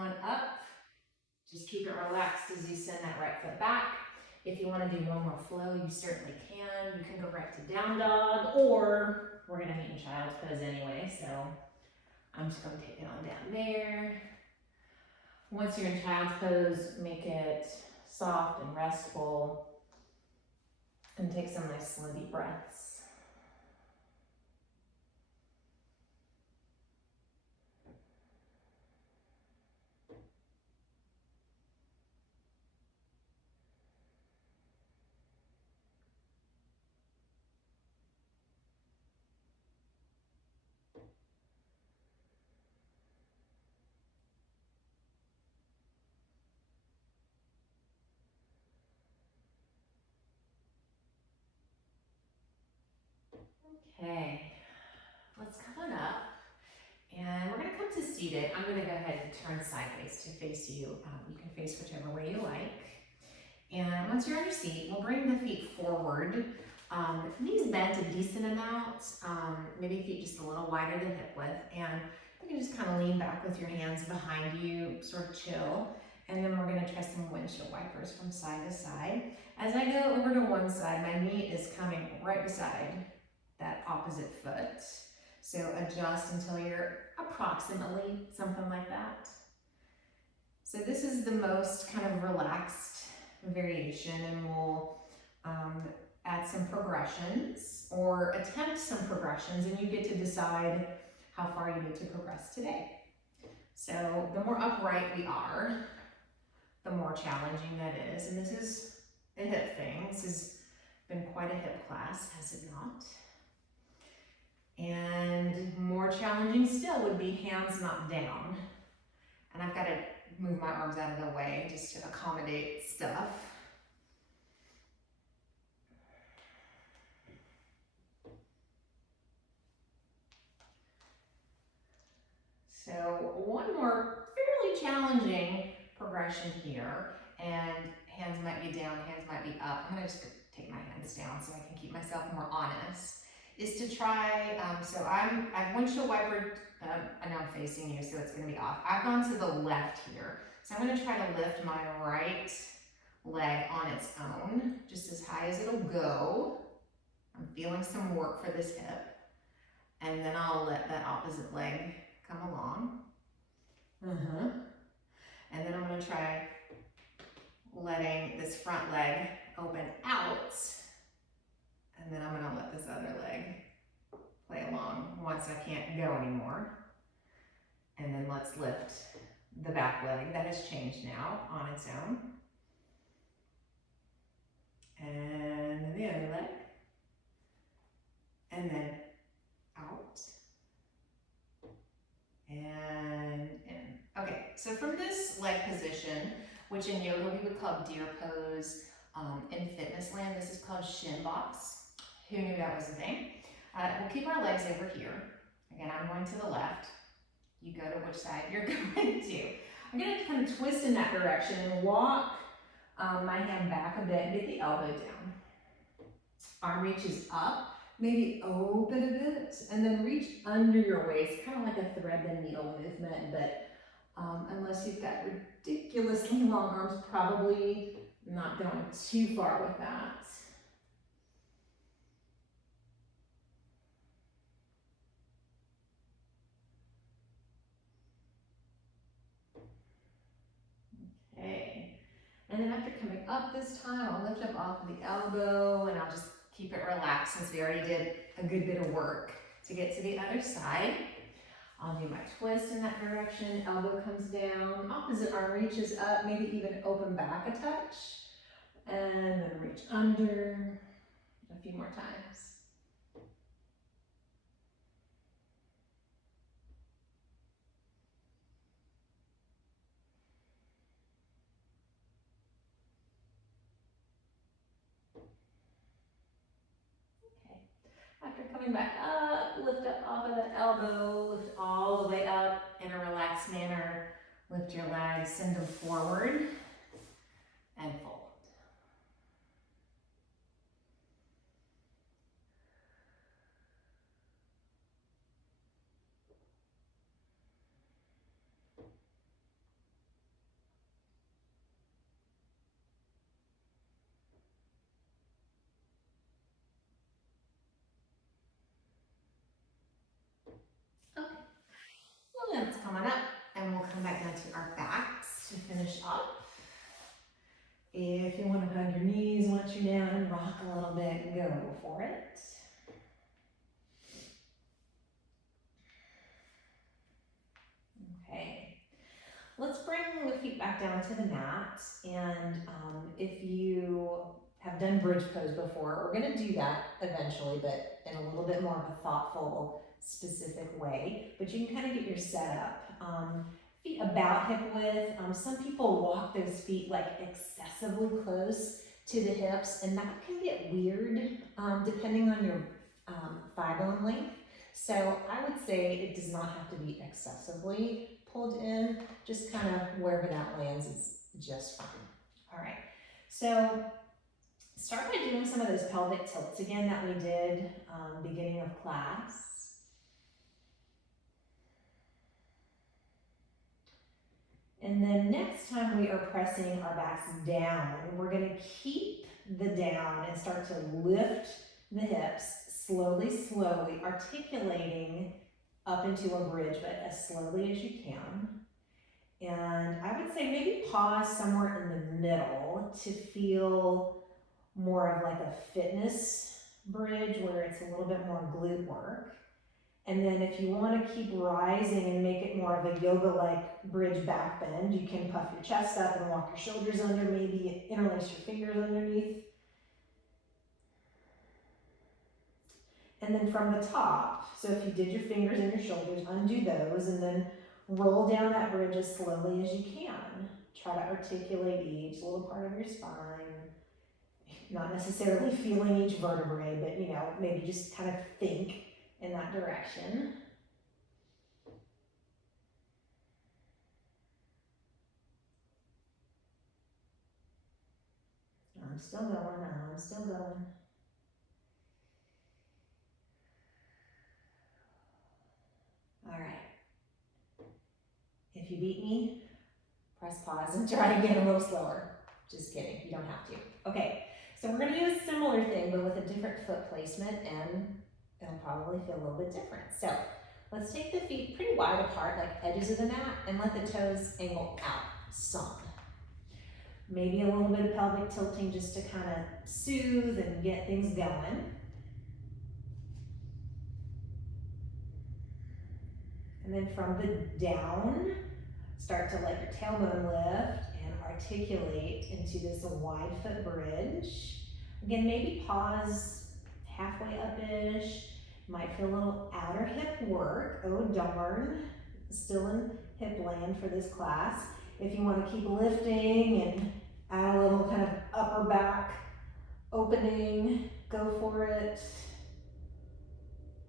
one up. Just keep it relaxed as you send that right foot back. If you want to do one more flow, you certainly can. You can go right to down dog, or we're going to meet in child's pose anyway, so I'm just going to take it on down there. Once you're in child's pose, make it soft and restful, and take some nice slow deep breaths. Okay, let's come on up, and we're going to come to seated. I'm going to go ahead and turn sideways to face you. You can face whichever way you like. And once you're on your seat, we'll bring the feet forward. Knees bent a decent amount, maybe feet just a little wider than hip width. And you can just kind of lean back with your hands behind you, sort of chill. And then we're going to try some windshield wipers from side to side. As I go over to one side, my knee is coming right beside that opposite foot. So adjust until you're approximately something like that. So this is the most kind of relaxed variation, and we'll add some progressions or attempt some progressions, and you get to decide how far you need to progress today. So the more upright we are, the more challenging that is. And this is a hip thing. This has been quite a hip class, has it not? And more challenging still would be hands not down. And I've got to move my arms out of the way just to accommodate stuff. So one more fairly challenging progression here, and hands might be down, hands might be up. I'm gonna just take my hands down so I can keep myself more honest. Is to try, so I've windshield wipered, and I'm facing you, so it's gonna be off. I've gone to the left here. So I'm gonna try to lift my right leg on its own, just as high as it'll go. I'm feeling some work for this hip. And then I'll let that opposite leg come along. And then I'm gonna try letting this front leg open out. And then I'm gonna let this other leg play along once I can't go anymore. And then let's lift the back leg. That has changed now on its own. And then the other leg. And then out. And in. Okay, so from this leg position, which in yoga we would call deer pose, in fitness land this is called shin box. Who knew that was a thing? We'll keep our legs over here. Again, I'm going to the left. You go to which side you're going to. I'm going to kind of twist in that direction and walk my hand back a bit and get the elbow down. Arm reaches up, maybe open a bit, and then reach under your waist, kind of like a thread the needle movement, but unless you've got ridiculously long arms, probably not going too far with that. Okay, and then after coming up this time, I'll lift up off of the elbow and I'll just keep it relaxed since we already did a good bit of work to get to the other side. I'll do my twist in that direction, elbow comes down, opposite arm reaches up, maybe even open back a touch, and then reach under a few more times. After coming back up, lift up off of that elbow, lift all the way up in a relaxed manner. Lift your legs, send them forward, and fold. come on up and we'll come back down to our backs to finish up. If you want to hug your knees once you're down and rock a little bit, go for it. Okay, let's bring the feet back down to the mat, and if you have done bridge pose before, we're going to do that eventually, but in a little bit more of a thoughtful, specific way, but you can kind of get your setup. Feet about hip width. Some people walk those feet like excessively close to the hips, and that can get weird depending on your thigh bone length. So I would say it does not have to be excessively pulled in, just kind of wherever that lands is just fine. All right, so start by doing some of those pelvic tilts again that we did beginning of class. And then next time we are pressing our backs down, we're going to keep the down and start to lift the hips slowly, slowly, articulating up into a bridge, but as slowly as you can. And I would say maybe pause somewhere in the middle to feel more of like a fitness bridge where it's a little bit more glute work. And then if you want to keep rising and make it more of a yoga-like bridge back bend, you can puff your chest up and walk your shoulders under, maybe interlace your fingers underneath. And then from the top, so if you did your fingers and your shoulders, undo those and then roll down that bridge as slowly as you can. Try to articulate each little part of your spine. Not necessarily feeling each vertebrae, but you know, maybe just kind of think in that direction. I'm still going, I'm still going. All right. If you beat me, press pause and try again a little slower. Just kidding, you don't have to. Okay, so we're gonna do a similar thing, but with a different foot placement, and it'll probably feel a little bit different. So let's take the feet pretty wide apart, like edges of the mat, and let the toes angle out some. Maybe a little bit of pelvic tilting just to kind of soothe and get things going. And then from the down, start to let your tailbone lift and articulate into this wide foot bridge. Again, maybe pause halfway up-ish. Might feel a little outer hip work. Oh darn, still in hip land for this class. If you want to keep lifting and add a little kind of upper back opening, go for it.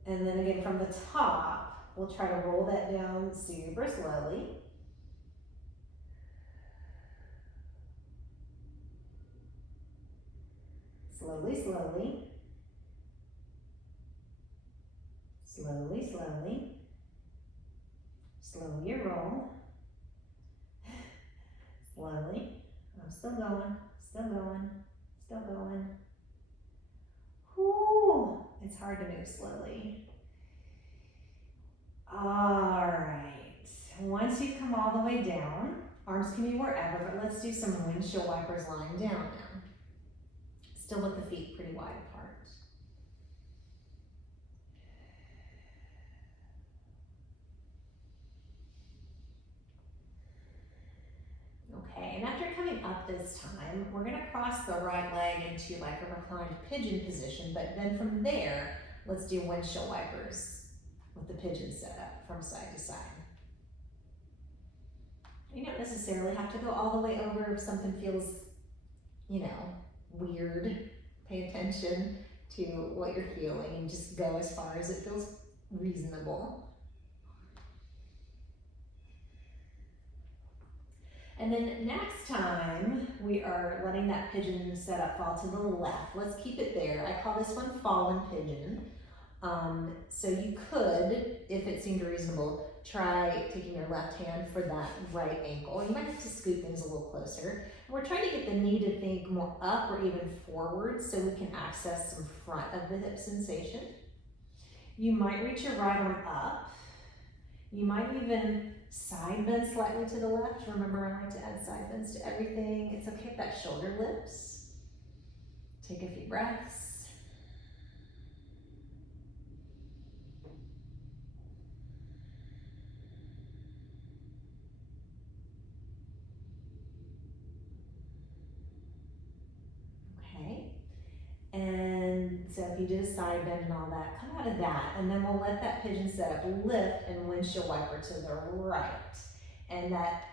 And then again from the top, we'll try to roll that down super slowly. Slowly, slowly. Slowly, slowly. Slow your roll. Slowly. I'm still going, still going, still going. Whew, it's hard to move slowly. All right, once you come all the way down, arms can be wherever, but let's do some windshield wipers lying down now. Still with the feet pretty wide apart. Okay, and after coming up this time, we're gonna cross the right leg into like a reclined pigeon position, but then from there, let's do windshield wipers with the pigeon set up from side to side. You don't necessarily have to go all the way over if something feels, you know, weird. Pay attention to what you're feeling and just go as far as it feels reasonable. And then next time, we are letting that pigeon setup fall to the left. Let's keep it there. I call this one fallen pigeon. So you could, if it seemed reasonable, try taking your left hand for that right ankle. You might have to scoot things a little closer. And we're trying to get the knee to think more up or even forward so we can access some front of the hip sensation. You might reach your right arm up. You might even Side bend slightly to the left. Remember, I like to add side bends to everything. It's okay if that shoulder lifts. Take a few breaths. Okay. And so if you did a side bend and all that, come out of that, and then we'll let that pigeon setup lift and windshield wiper to the right. And that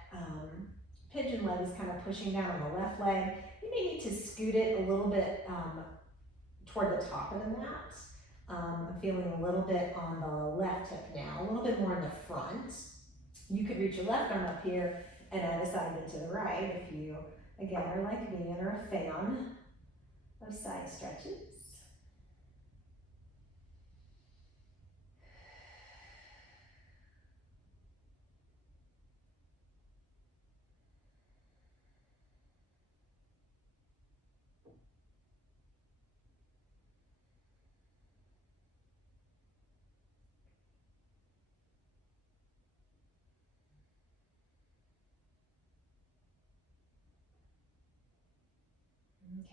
pigeon leg is kind of pushing down on the left leg. You may need to scoot it a little bit toward the top of the mat. I'm feeling a little bit on the left hip now, a little bit more in the front. You could reach your left arm up here and add a side bend to the right if you, again, are like me and are a fan of side stretches.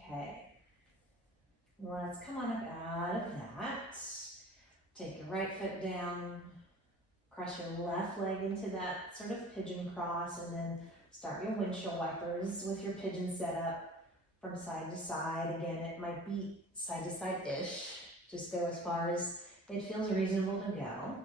Okay, let's come on up out of that. Take your right foot down, cross your left leg into that sort of pigeon cross, and then start your windshield wipers with your pigeon setup from side to side. Again, it might be side to side-ish. Just go as far as it feels reasonable to go.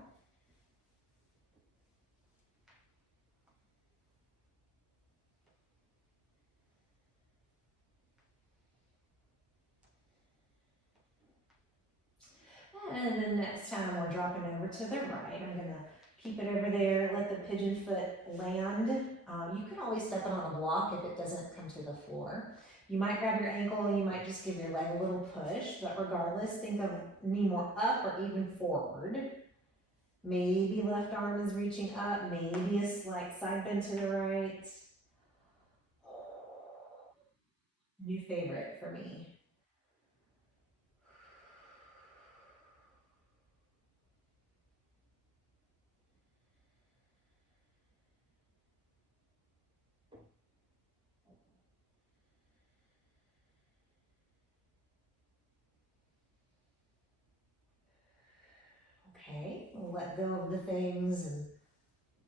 And then next time we're dropping over to the right. I'm gonna keep it over there, let the pigeon foot land. You can always step it on a block if it doesn't come to the floor. You might grab your ankle, you might just give your leg a little push, but regardless, think of knee more up or even forward. Maybe left arm is reaching up, maybe a slight side bend to the right. New favorite for me. Okay, we'll let go of the things and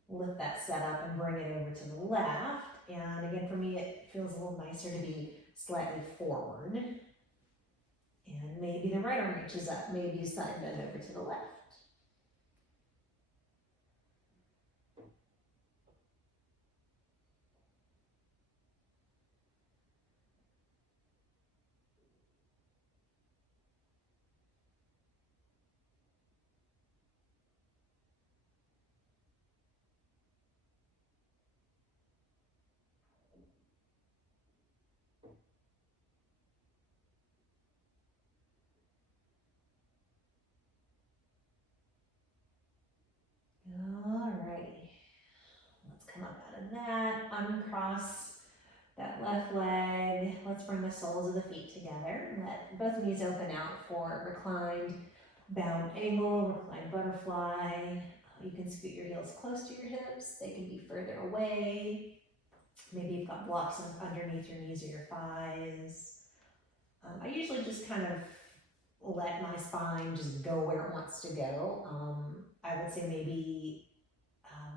lift that setup and bring it over to the left. And again, for me, it feels a little nicer to be slightly forward. And maybe the right arm reaches up, maybe side bend over to the left. Alrighty, let's come up out of that, uncross that left leg. Let's bring the soles of the feet together. Let both knees open out for reclined bound angle, reclined butterfly. You can scoot your heels close to your hips. They can be further away. Maybe you've got blocks underneath your knees or your thighs. I usually just kind of let my spine just go where it wants to go. I would say maybe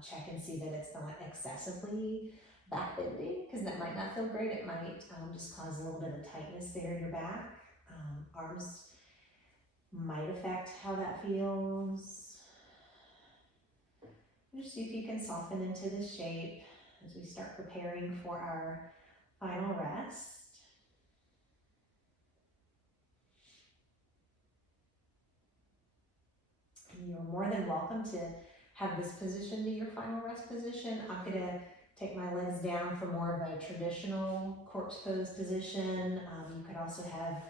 check and see that it's not excessively back bending, because that might not feel great. It might just cause a little bit of tightness there in your back. Arms might affect how that feels. Just see if you can soften into the shape as we start preparing for our final rest. You're more than welcome to have this position be your final rest position. I'm gonna take my legs down for more of a traditional corpse pose position. You could also have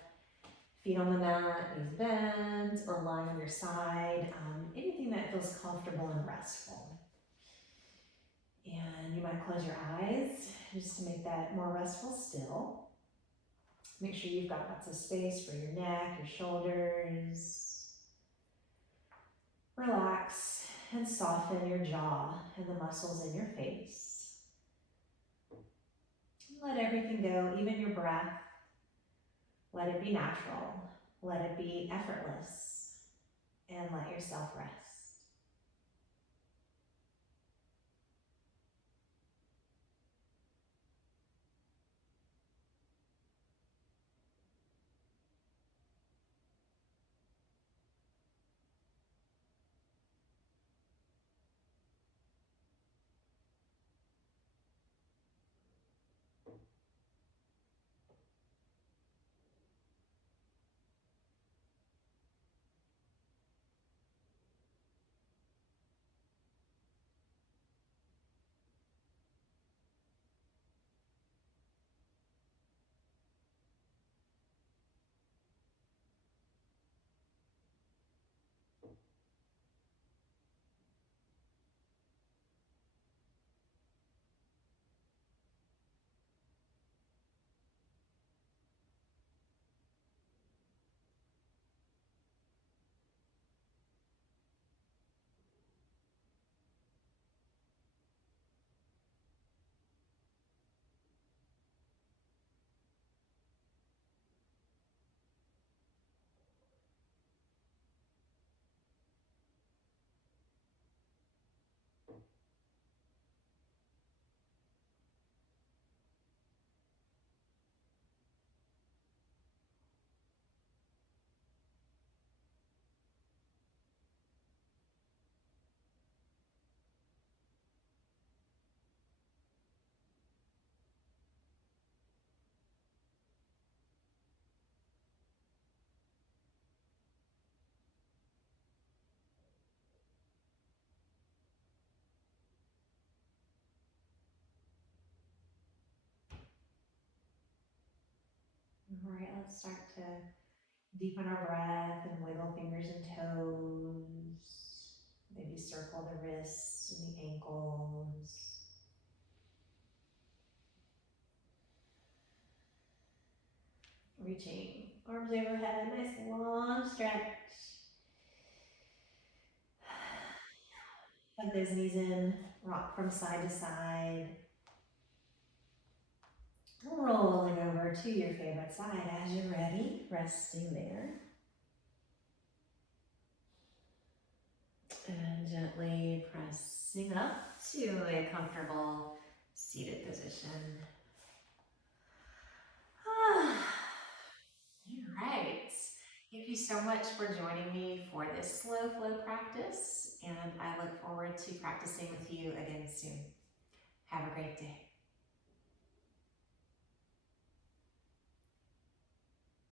feet on the mat, knees bent, or lying on your side. Anything that feels comfortable and restful. And you might close your eyes just to make that more restful still. Make sure you've got lots of space for your neck, your shoulders. Relax And soften your jaw and the muscles in your face. Let everything go, even your breath. Let it be natural. Let it be effortless. And let yourself rest. All right, let's start to deepen our breath and wiggle fingers and toes. Maybe circle the wrists and the ankles. Reaching arms overhead, nice long stretch. Hug those knees in, rock from side to side. Rolling over to your favorite side as you're ready, resting there. And gently pressing up to a comfortable seated position. All right. Thank you so much for joining me for this slow flow practice, and I look forward to practicing with you again soon. Have a great day.